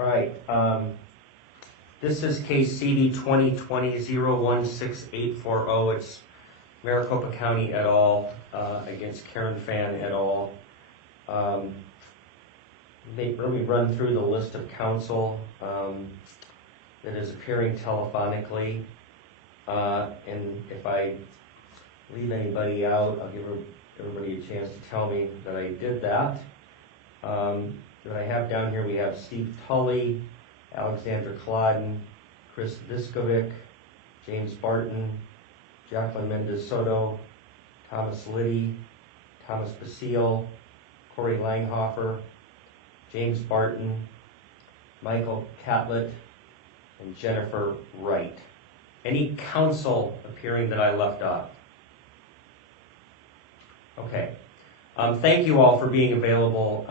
All right. This is case CD 2020-016840. It's Maricopa County et al. Against Karen Fann et al. Let me run through the list of counsel that is appearing telephonically. And if I leave anybody out, I'll give everybody a chance to tell me that I did that. That I have down here, we have Steve Tully, Alexander Clauden, Chris Viskovic, James Barton, Jacqueline Mendez Soto, Thomas Liddy, Thomas Basile, Corey Langhofer, James Barton, Michael Catlett, and Jennifer Wright. Any counsel appearing that I left off? Okay. Thank you all for being available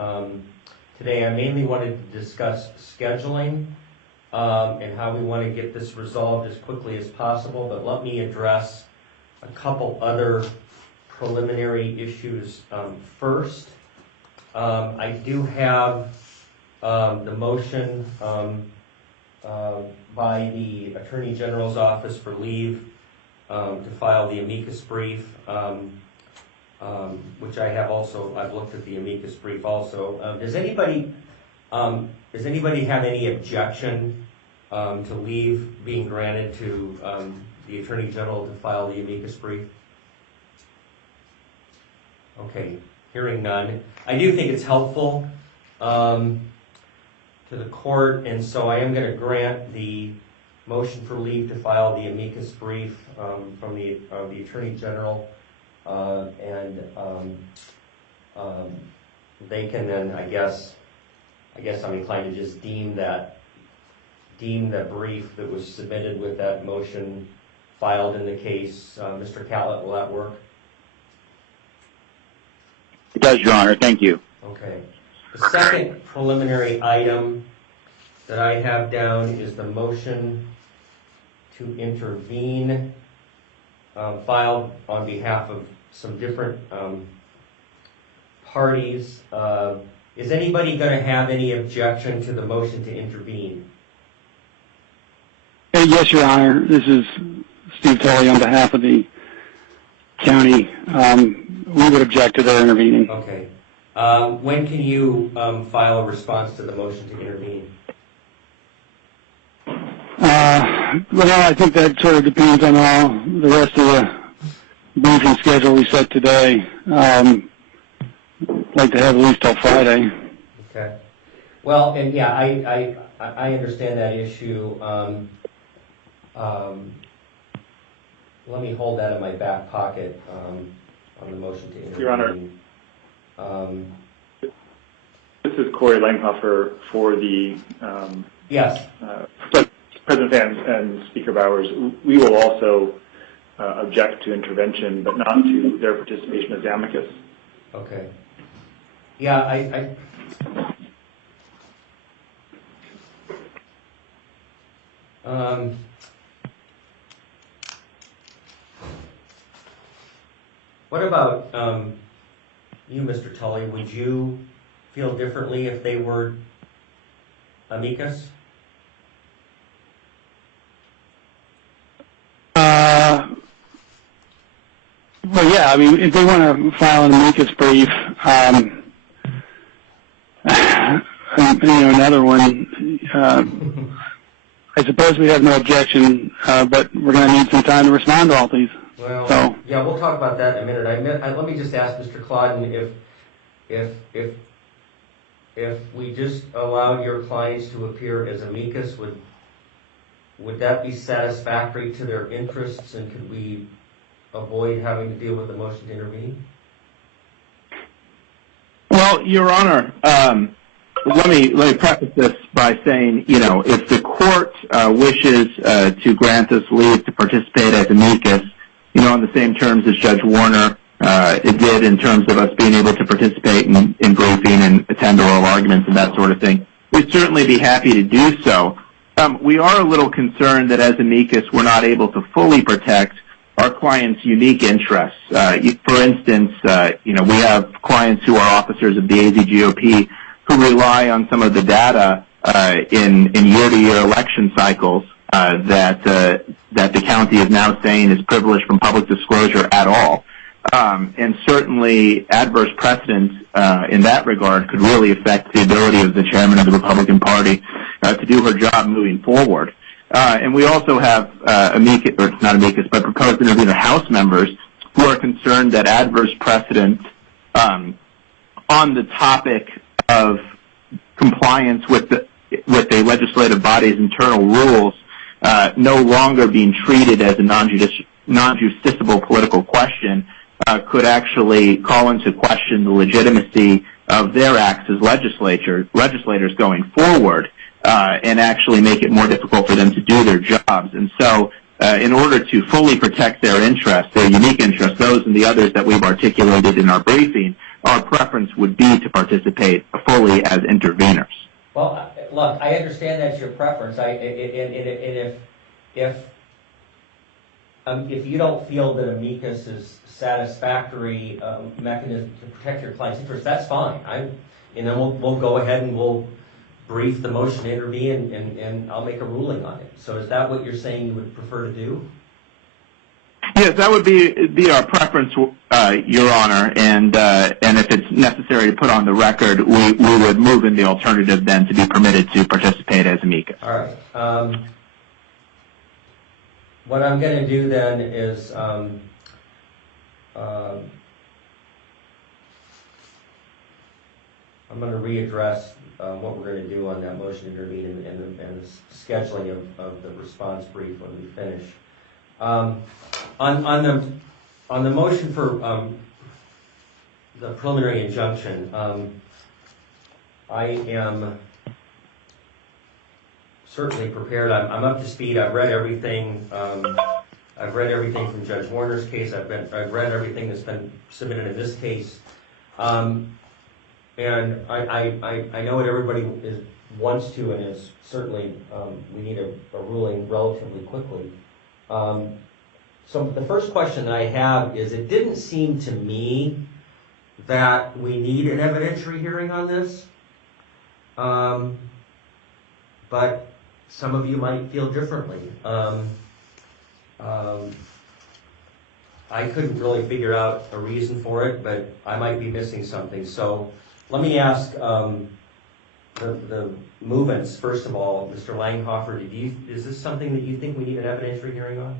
today. I mainly wanted to discuss scheduling and how we want to get this resolved as quickly as possible, but let me address a couple other preliminary issues first. I do have the motion by the Attorney General's office for leave to file the amicus brief, which I have also. I've looked at the amicus brief also. Does anybody have any objection to leave being granted to the Attorney General to file the amicus brief? Okay, hearing none. I do think it's helpful to the court, and so I am going to grant the motion for leave to file the amicus brief from the Attorney General, and they can then, I guess I'm inclined to just deem the brief that was submitted with that motion filed in the case. Mr. Catlett, will that work? It does, Your Honor. Thank you. Okay. The second preliminary item that I have down is the motion to intervene, filed on behalf of some different parties. Is anybody going to have any objection to the motion to intervene? Yes, Your Honor. This is Steve Tully on behalf of the county. We would object to their intervening. Okay. When can you file a response to the motion to intervene? Well, I think that sort of depends on all the rest of the briefing schedule we set today. I'd like to have at least till Friday. Okay. Well, and yeah, I understand that issue. Let me hold that in my back pocket on the motion to intervene. Your Honor, this is Corey Langhofer for the yes. President Fann and Speaker Bowers. We will also object to intervention, but not to their participation as amicus. Okay. Yeah, what about you, Mr. Tully? Would you feel differently if they were amicus? Well, yeah, I mean, if they want to file an amicus brief, another one, I suppose we have no objection, but we're going to need some time to respond to all these. Well, so. Yeah, we'll talk about that in a minute. Let me just ask Mr. Clauden if we just allowed your clients to appear as amicus, would that be satisfactory to their interests, and could we avoid having to deal with the motion to intervene? Well, Your Honor, let me preface this by saying, if the court wishes to grant us leave to participate as amicus, on the same terms as Judge Warner it did in terms of us being able to participate in briefing and attend oral arguments and that sort of thing, we'd certainly be happy to do so. We are a little concerned that as amicus we're not able to fully protect our clients' unique interests. For instance, we have clients who are officers of the AZGOP who rely on some of the data in year-to-year election cycles that the county is now saying is privileged from public disclosure at all. And certainly adverse precedents in that regard could really affect the ability of the chairman of the Republican Party to do her job moving forward. And we also have amicus, or it's not amicus, but proposed intervener House members who are concerned that adverse precedents on the topic of compliance with the legislative body's internal rules no longer being treated as a non-justiciable political question could actually call into question the legitimacy of their acts as legislators going forward and actually make it more difficult for them to do their jobs. And so in order to fully protect their interests, their unique interests, those and the others that we've articulated in our briefing, our preference would be to participate fully as interveners. Well, look, I understand that's your preference. If you don't feel that amicus is satisfactory mechanism to protect your client's interests, that's fine. And then we'll go ahead and we'll brief the motion to intervene and I'll make a ruling on it. So is that what you're saying you would prefer to do? Yes, that would be our preference, Your Honor, and if it's necessary to put on the record, we would move in the alternative then to be permitted to participate as amicus. All right. What I'm going to do then is I'm going to readdress what we're going to do on that motion to intervene and the scheduling of the response brief when we finish. On the motion for the preliminary injunction, I am certainly prepared. I'm up to speed. I've read everything. I've read everything from Judge Warner's case. I've read everything that's been submitted in this case, and I know what everybody wants to, and is certainly we need a ruling relatively quickly. So the first question that I have is, it didn't seem to me that we need an evidentiary hearing on this, but some of you might feel differently. I couldn't really figure out a reason for it, but I might be missing something. So let me ask the movements, first of all, Mr. Langhofer, is this something that you think we need an evidentiary hearing on?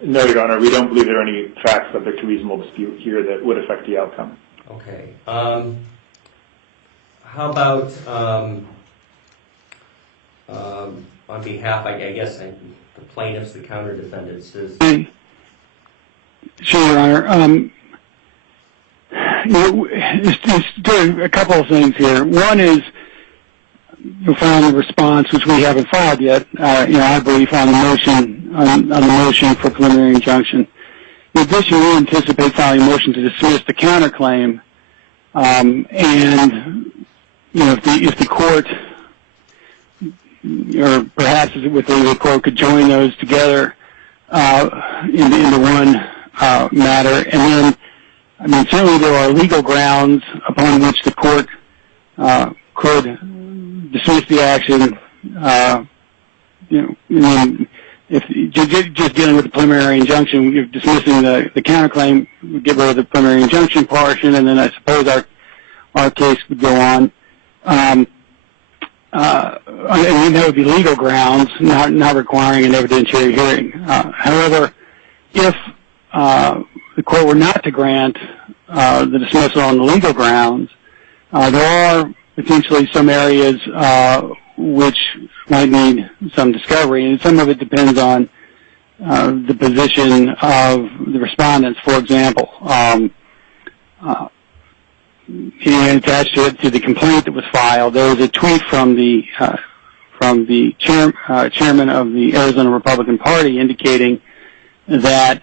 No, Your Honor, we don't believe there are any facts subject to reasonable dispute here that would affect the outcome. Okay. How about on behalf, I guess, the plaintiffs, the counter defendants? Sure, Your Honor. Just doing a couple of things here. One is you'll find the response, which we haven't filed yet. I believe on the motion for preliminary injunction. In addition, we anticipate filing a motion to dismiss the counterclaim, and if the court, or perhaps with the court, could join those together into one matter, and then certainly there are legal grounds upon which the court could dismiss the action. If just dealing with the preliminary injunction, you're dismissing the counterclaim, we get rid of the preliminary injunction portion, and then I suppose our case would go on. And that would be legal grounds, not requiring an evidentiary hearing. However, if the court were not to grant the dismissal on the legal grounds, there are potentially some areas which might need some discovery, and some of it depends on the position of the respondents. For example, attached to the complaint that was filed, there was a tweet from the chairman of the Arizona Republican Party indicating that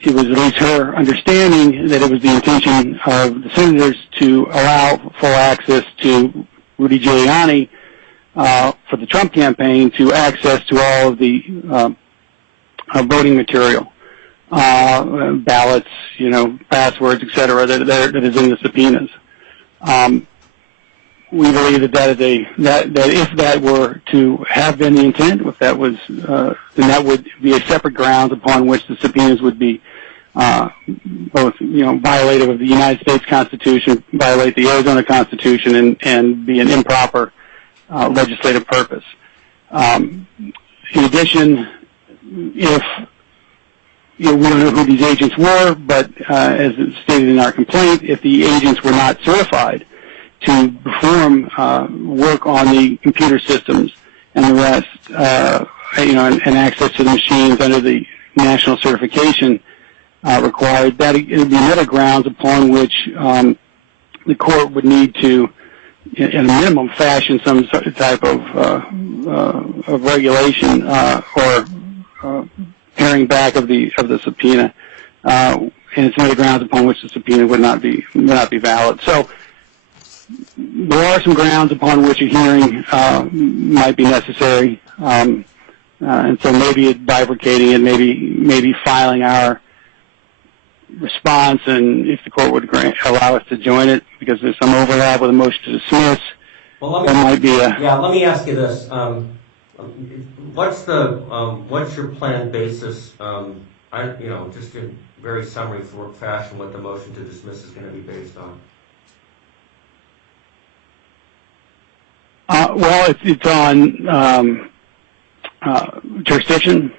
it was at least her understanding that it was the intention of the senators to allow full access to Rudy Giuliani for the Trump campaign to access to all of the voting material, ballots, passwords, etc., that is in the subpoenas. we believe that if that were to have been the intent, if that was, then that would be a separate grounds upon which the subpoenas would be both, violative of the United States Constitution, violate the Arizona Constitution, and be an improper legislative purpose. In addition, if we don't know who these agents were, but as stated in our complaint, if the agents were not certified to perform work on the computer systems and the rest, and access to the machines under the national certification required, that it would be another grounds upon which the court would need to, in a minimum fashion, some type of regulation or paring back of the subpoena, and it's another grounds upon which the subpoena would not be valid. So there are some grounds upon which a hearing might be necessary, and so maybe it bifurcating and maybe filing our response, and if the court would allow us to join it, because there's some overlap with a motion to dismiss. Well, let me ask you this. What's your planned basis? Just in very summary fashion, what the motion to dismiss is going to be based on. Well, it's on jurisdiction.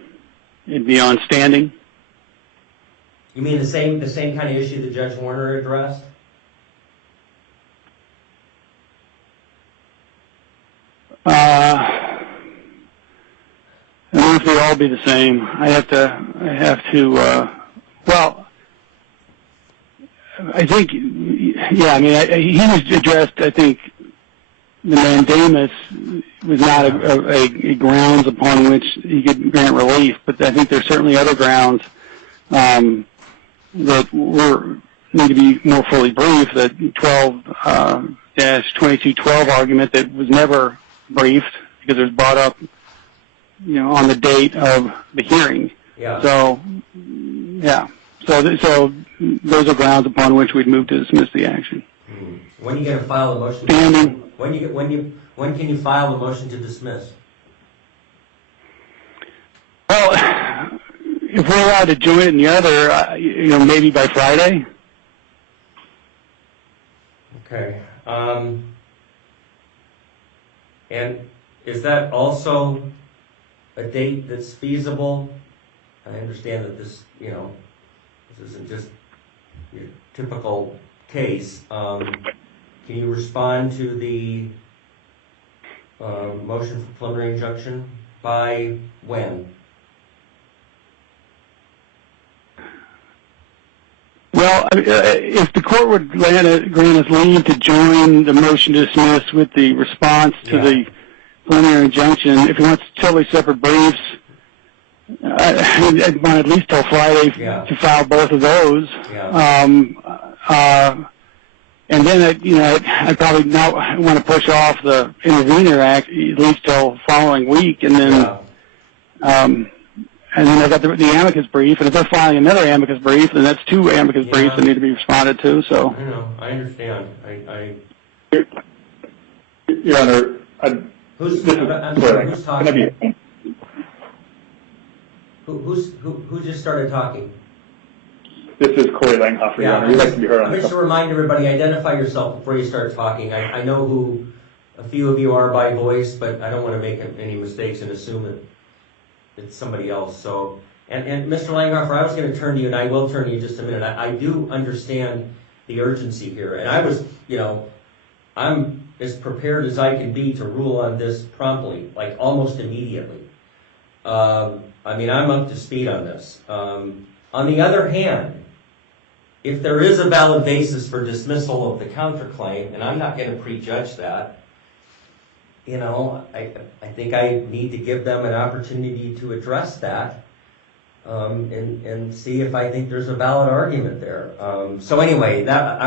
It'd be on standing. You mean the same kind of issue that Judge Warner addressed? I don't know if they all be the same. I have to. Well, I think. Yeah, I mean, he was addressed. I think the mandamus was not a grounds upon which he could grant relief, but I think there's certainly other grounds that need to be more fully briefed. The 12-2212 argument that was never briefed because it was brought up, on the date of the hearing. Yeah. So, yeah. So those are grounds upon which we'd move to dismiss the action. When are you going to file the motion? Standing. When can you file the motion to dismiss? Well, if we're allowed to join it in the other, maybe by Friday. Okay. And is that also a date that's feasible? I understand that this isn't just your typical case. Can you respond to the motion for preliminary injunction by when? Well, if the court would grant us leave to join the motion to dismiss with the response to the preliminary injunction, if he wants totally separate briefs, I'd want at least till Friday to file both of those. Yeah. And then, I'd probably not want to push off the Intervenor Act at least till following week, and then, and then I've got the amicus brief, and if they're filing another amicus brief, then that's two amicus briefs that need to be responded to. So I know, I understand. Your Honor, who's talking? Who just started talking? This is Corey Langhoff, Your Honor. You'd like to be heard on this. Just to remind everybody, identify yourself before you start talking. I know who a few of you are by voice, but I don't want to make any mistakes and assume that it's somebody else. So, and Mr. Langhoff, I was going to turn to you, and I will turn to you in just a minute. I do understand the urgency here, and I was, I'm as prepared as I can be to rule on this promptly, like almost immediately. I'm up to speed on this. On the other hand, if there is a valid basis for dismissal of the counterclaim, and I'm not going to prejudge that, I think I need to give them an opportunity to address that and see if I think there's a valid argument there. So anyway, that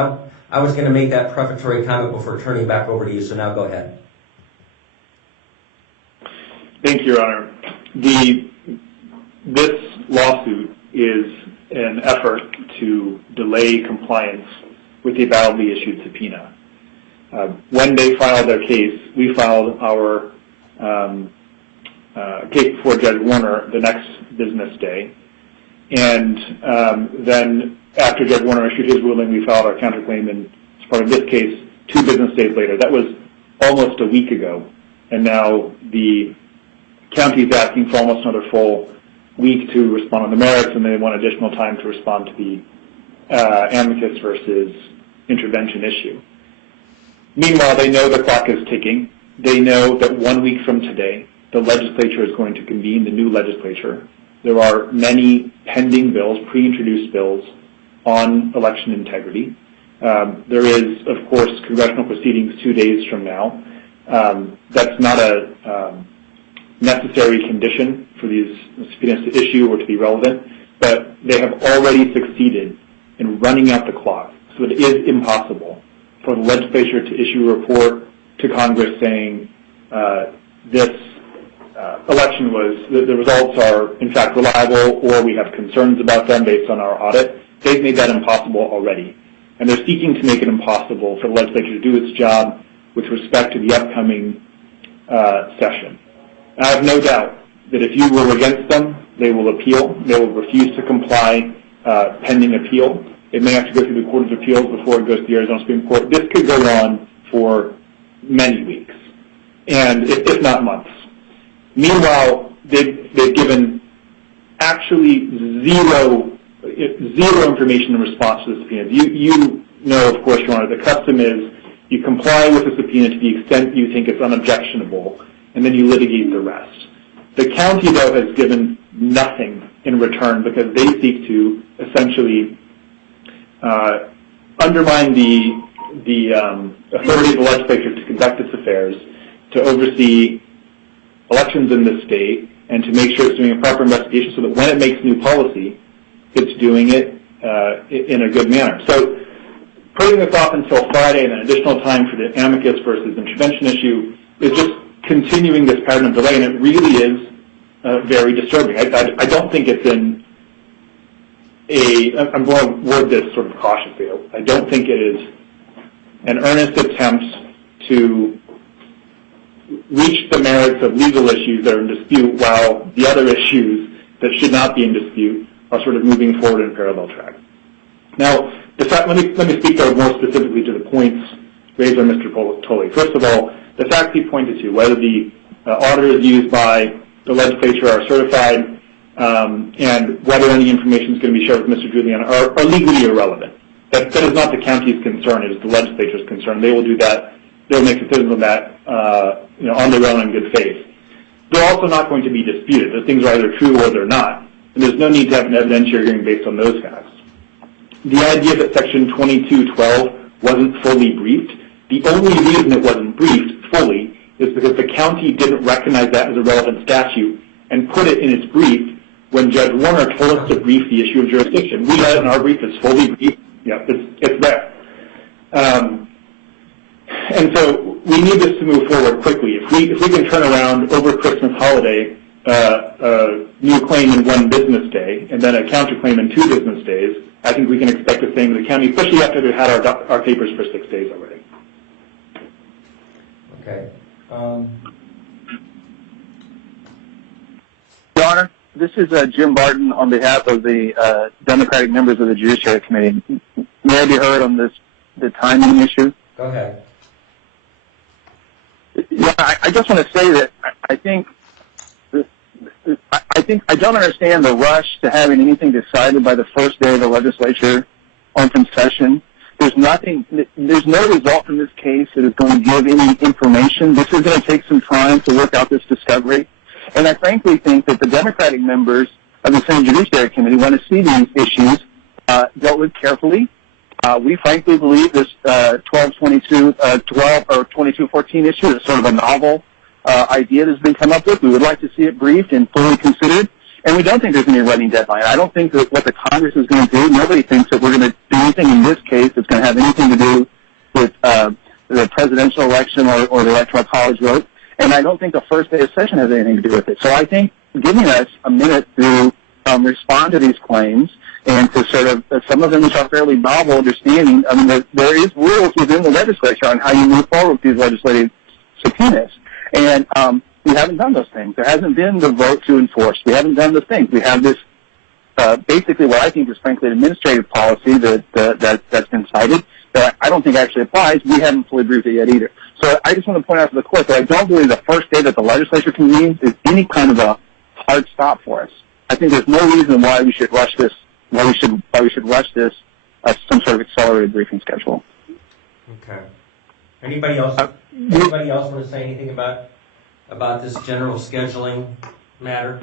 I was going to make that prefatory comment before turning back over to you, so now go ahead. Thank you, Your Honor. This lawsuit is an effort to delay compliance with the validly issued subpoena. When they filed their case, we filed our case before Judge Warner the next business day. And then after Judge Warner issued his ruling, we filed our counterclaim, and as part of this case, 2 business days later. That was almost a week ago. And now the county is asking for almost another full week to respond on the merits, and they want additional time to respond to the amicus versus intervention issue. Meanwhile, they know the clock is ticking. They know that 1 week from today, the legislature is going to convene, the new legislature. There are many pending bills, pre-introduced bills, on election integrity. There is, of course, congressional proceedings 2 days from now. That's not a necessary condition for these subpoenas to issue or to be relevant, but they have already succeeded in running out the clock. So it is impossible for the legislature to issue a report to Congress saying this election the results are in fact reliable, or we have concerns about them based on our audit. They've made that impossible already. And they're seeking to make it impossible for the legislature to do its job with respect to the upcoming session. I have no doubt that if you rule against them, they will appeal. They will refuse to comply pending appeal. It may have to go through the Court of Appeals before it goes to the Arizona Supreme Court. This could go on for many weeks, and if not months. Meanwhile, they've given actually zero information in response to the subpoenas. You know, of course, Your Honor, the custom is you comply with the subpoena to the extent you think it's unobjectionable, and then you litigate the rest. The county, though, has given nothing in return because they seek to essentially undermine the authority of the legislature to conduct its affairs, to oversee elections in this state, and to make sure it's doing a proper investigation so that when it makes new policy, it's doing it in a good manner. So putting this off until Friday and an additional time for the amicus versus intervention issue is just continuing this pattern of delay, and it really is very disturbing. I don't think it's in I'm going to word this sort of cautiously. I don't think it is an earnest attempt to reach the merits of legal issues that are in dispute while the other issues that should not be in dispute are sort of moving forward in parallel track. Now, let me speak though more specifically to the points raised by Mr. Tolley. First of all, the facts he pointed to, whether the auditors used by the legislature are certified and whether any information is going to be shared with Mr. Julian are legally irrelevant. That is not the county's concern. It is the legislature's concern. They will do that. They'll make decisions on that on their own in good faith. They're also not going to be disputed. Those things are either true or they're not. And there's no need to have an evidentiary hearing based on those facts. The idea that Section 2212 wasn't fully briefed, the only reason it wasn't briefed fully is because the county didn't recognize that as a relevant statute and put it in its brief when Judge Warner told us to brief the issue of jurisdiction. We had it in our brief. It's fully briefed. Yeah, it's there. And so we need this to move forward quickly. If we can turn around over Christmas holiday a new claim in 1 business day and then a counterclaim in 2 business days, I think we can expect the same of the county, especially after they've had our papers for 6 days already. Okay. Your Honor, this is Jim Barton on behalf of the Democratic members of the Judiciary Committee. May I be heard on the timing issue? Go ahead. Yeah, I just want to say that I don't understand the rush to having anything decided by the first day of the legislature on concession. There's no result from this case that is going to give any information. This is going to take some time to work out this discovery. And I frankly think that the Democratic members of the Senate Judiciary Committee want to see these issues dealt with carefully. We frankly believe this 2214 issue is sort of a novel idea that's been come up with. We would like to see it briefed and fully considered. And we don't think there's any running deadline. I don't think that what the Congress is going to do, nobody thinks that we're going to do anything in this case that's going to have anything to do with the presidential election or the electoral college vote. And I don't think the first day of session has anything to do with it. So I think giving us a minute to respond to these claims and to sort of, some of them which are fairly novel understanding. I mean, there is rules within the legislature on how you move forward with these legislative subpoenas. And we haven't done those things. There hasn't been the vote to enforce. We haven't done those things. We have this basically what I think is frankly an administrative policy that's been cited that I don't think actually applies. We haven't fully briefed it yet either. So I just want to point out to the court that I don't believe the first day that the legislature convenes is any kind of a hard stop for us. I think there's no reason why we should rush this. Why we should rush this some sort of accelerated briefing schedule. Okay. Anybody else? Anybody else want to say anything about this general scheduling matter?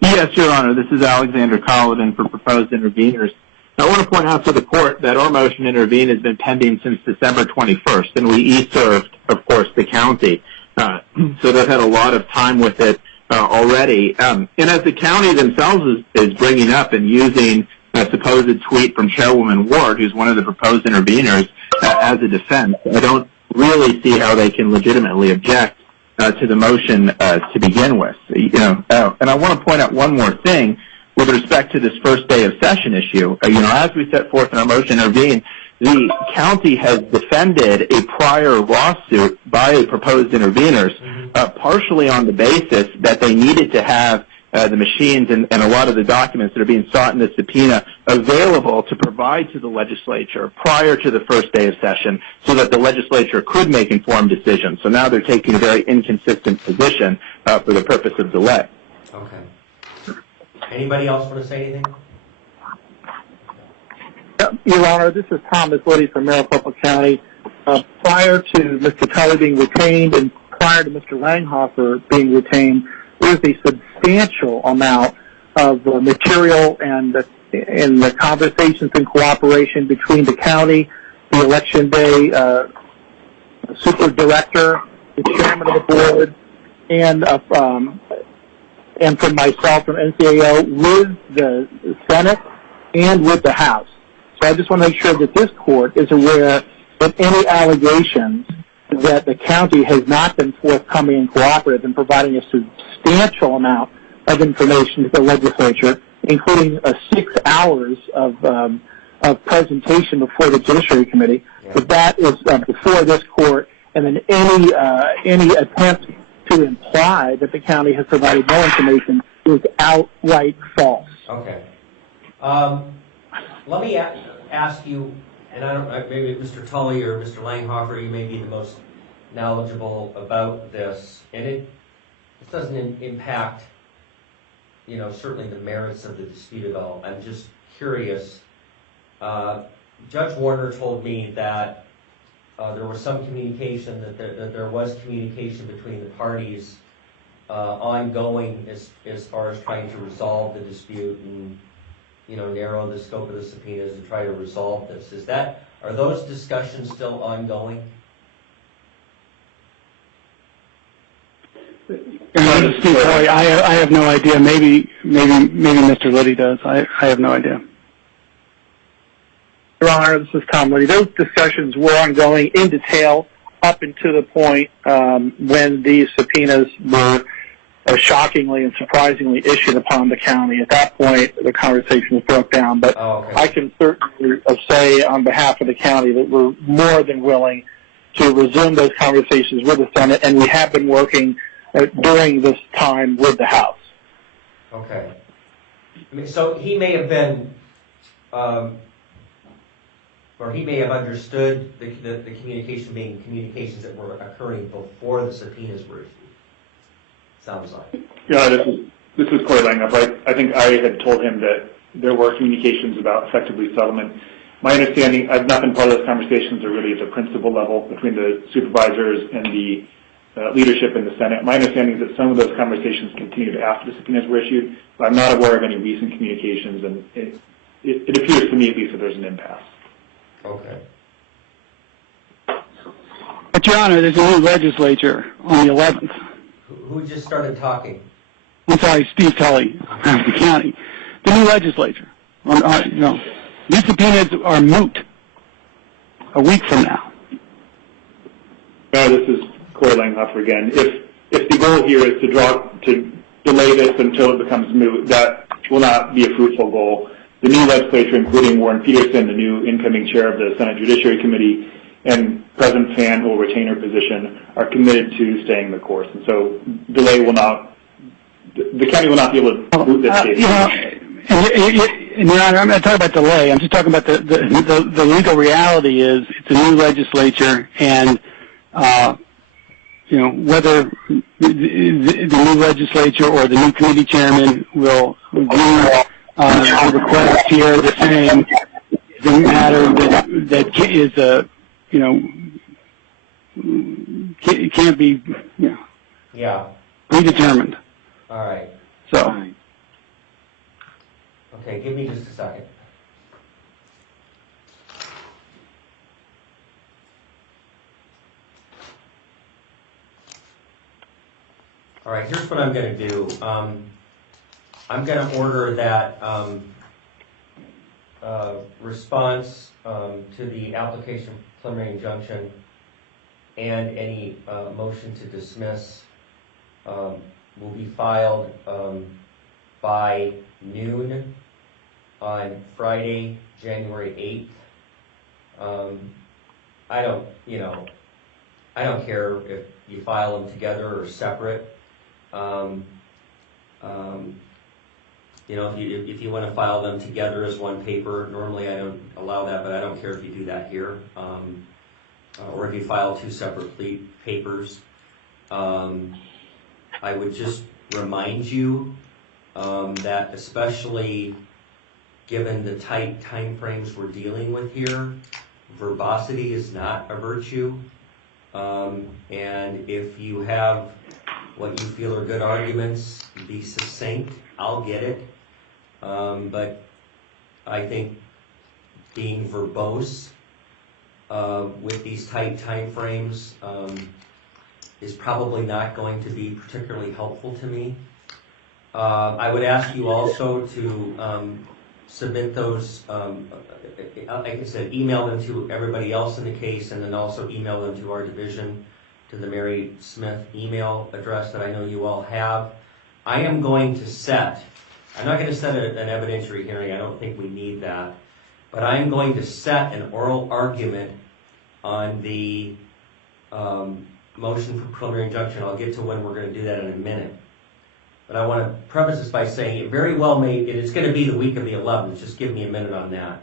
Yes, Your Honor. This is Alexander Colladin for proposed interveners. I want to point out to the court that our motion to intervene has been pending since December 21st, and we e-served, of course, the county. So they've had a lot of time with it already. And as the county themselves is bringing up and using a supposed tweet from Chairwoman Ward, who's one of the proposed interveners, as a defense, I don't really see how they can legitimately object to the motion to begin with. And I want to point out one more thing with respect to this first day of session issue. As we set forth in our motion to intervene, the county has defended a prior lawsuit by a proposed interveners, partially on the basis that they needed to have the machines and a lot of the documents that are being sought in the subpoena available to provide to the legislature prior to the first day of session so that the legislature could make informed decisions. So now they're taking a very inconsistent position for the purpose of delay. Okay. Anybody else want to say anything? Your Honor, this is Thomas Liddy from Maricopa County. Prior to Mr. Tully being retained and prior to Mr. Langhofer being retained, there was a substantial amount of material and the conversations and cooperation between the county, the election day super director, the chairman of the board, and from myself from NCAO with the Senate and with the House. So I just want to make sure that this court is aware that any allegations that the county has not been forthcoming and cooperative in providing a substantial amount of information to the legislature, including 6 hours of presentation before the Judiciary Committee, that is before this court, and then any attempt to imply that the county has provided no information is outright false. Okay. Let me ask you, and I don't maybe Mr. Tully or Mr. Langhofer, you may be the most knowledgeable about this, and it doesn't impact, certainly the merits of the dispute at all. I'm just curious. Judge Warner told me that there was some communication, that there was communication between the parties ongoing as far as trying to resolve the dispute and narrow the scope of the subpoenas to try to resolve this. Are those discussions still ongoing? Steve Kelly, I have no idea. Maybe Mr. Liddy does. I have no idea. Your Honor, this is Tom Liddy. Those discussions were ongoing in detail up until the point when these subpoenas were shockingly and surprisingly issued upon the county. At that point, the conversation broke down. But I can certainly say on behalf of the county that we're more than willing to resume those conversations with the Senate, and we have been working during this time with the House. Okay. So he may have been, or he may have understood the communication being communications that were occurring before the subpoenas were issued. Sounds like. Yeah, this is Corey Langhoff. I think I had told him that there were communications about effectively settlement. My understanding, I've not been part of those conversations, are really at the principal level between the supervisors and the leadership in the Senate. My understanding is that some of those conversations continued after the subpoenas were issued, but I'm not aware of any recent communications, and it appears to me at least that there's an impasse. Okay. But, Your Honor, there's a new legislature on the 11th. Who just started talking? I'm sorry, Steve Tully of the county. The new legislature. These subpoenas are moot a week from now. This is Corey Langhofer again. If the goal here is to delay this until it becomes moot, that will not be a fruitful goal. The new legislature, including Warren Peterson, the new incoming chair of the Senate Judiciary Committee, and President Fann, who will retain her position, are committed to staying the course. And so delay will not, the county will not be able to move this case. And Your Honor, I'm not talking about delay. I'm just talking about the legal reality is it's a new legislature, and whether the new legislature or the new committee chairman will view the request here the same. It's a matter that is it can't be predetermined. All right. So. Okay, give me just a second. All right, here's what I'm going to do. I'm going to order that response to the application for preliminary injunction and any motion to dismiss will be filed by noon on Friday, January 8th. I don't care if you file them together or separate. If you want to file them together as one paper, normally I don't allow that, but I don't care if you do that here. Or if you file two separate papers. I would just remind you that, especially given the tight time frames we're dealing with here, verbosity is not a virtue. And if you have what you feel are good arguments, be succinct. I'll get it. But I think being verbose with these tight time frames is probably not going to be particularly helpful to me. I would ask you also to submit those, like I said, email them to everybody else in the case, and then also email them to our division, to the Mary Smith email address that I know you all have. I am going to set, I'm not going to set an evidentiary hearing, I don't think we need that, but I am going to set an oral argument on the motion for preliminary injunction. I'll get to when we're going to do that in a minute. But I want to preface this by saying it very well may, it's going to be the week of the 11th, just give me a minute on that.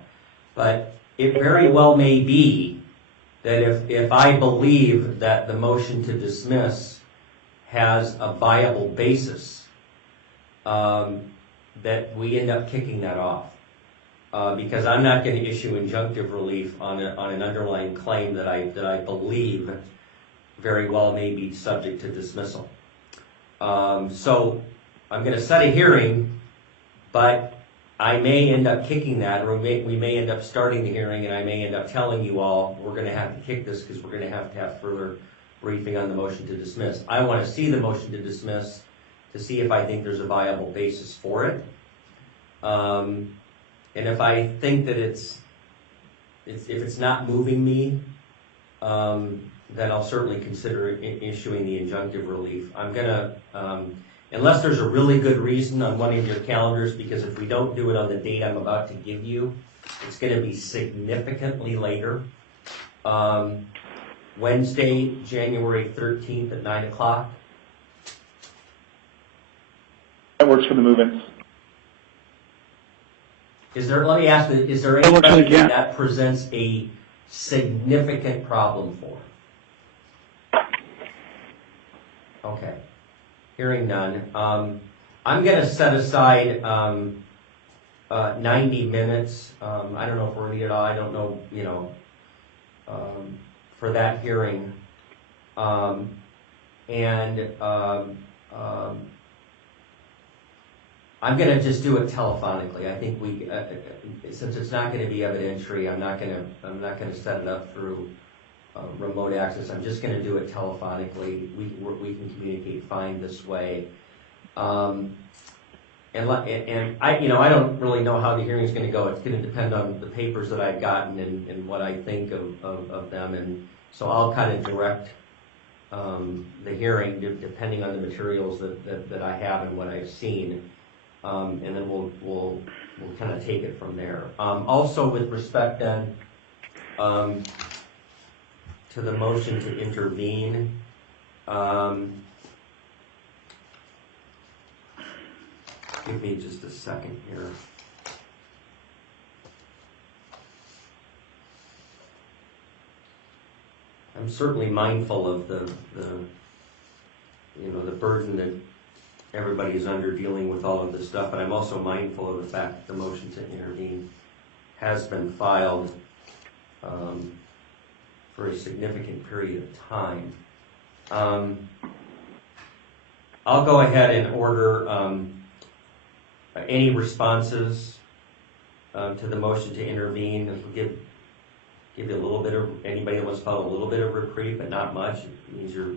But it very well may be that if I believe that the motion to dismiss has a viable basis, that we end up kicking that off. Because I'm not going to issue injunctive relief on an underlying claim that I believe very well may be subject to dismissal. So I'm going to set a hearing, but I may end up kicking that, or we may end up starting the hearing, and I may end up telling you all we're going to have to kick this because we're going to have further briefing on the motion to dismiss. I want to see the motion to dismiss to see if I think there's a viable basis for it. And if I think that if it's not moving me, then I'll certainly consider issuing the injunctive relief. I'm gonna, unless there's a really good reason on one of your calendars, because if we don't do it on the date I'm about to give you, it's gonna be significantly later. Wednesday, January 13th at 9 o'clock. That works for the movements. Let me ask, is there anybody that presents a significant problem for? Okay, hearing none. I'm going to set aside 90 minutes. I don't know if we're going to get all, I don't know, for that hearing. I'm going to just do it telephonically. I think since it's not going to be evidentiary, I'm not going to set it up through remote access. I'm just going to do it telephonically. We can communicate fine this way. And I don't really know how the hearing is going to go. It's going to depend on the papers that I've gotten and what I think of them. And so I'll kind of direct the hearing depending on the materials that I have and what I've seen. and then we'll kind of take it from there. Also, with respect then to the motion to intervene, give me just a second here. I'm certainly mindful of the burden that everybody is under dealing with all of this stuff, but I'm also mindful of the fact that the motion to intervene has been filed for a significant period of time. I'll go ahead and order any responses to the motion to intervene. This will give you a little bit of, anybody that wants to file a little bit of reprieve, but not much. It means you're,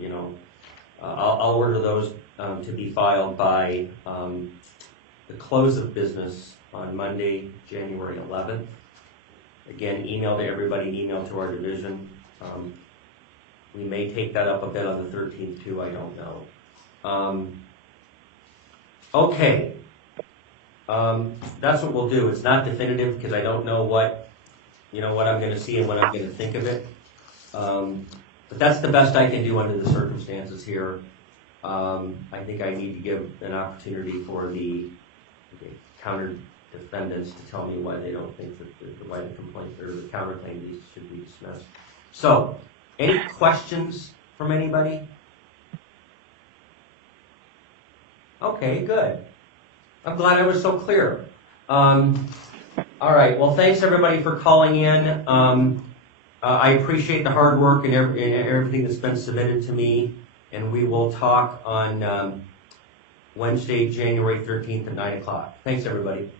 I'll order those to be filed by the close of business on Monday, January 11th. Again, email to everybody, email to our division. We may take that up a bit on the 13th too, I don't know. Okay. That's what we'll do. It's not definitive because I don't know what I'm going to see and what I'm going to think of it. But that's the best I can do under the circumstances here. I think I need to give an opportunity for the counter defendants to tell me why they don't think that why the complaint or the counterclaim should be dismissed. So, any questions from anybody? Okay, good. I'm glad I was so clear. All right. Well, thanks everybody for calling in. I appreciate the hard work and everything that's been submitted to me, and we will talk on Wednesday, January 13th at 9 o'clock. Thanks, everybody.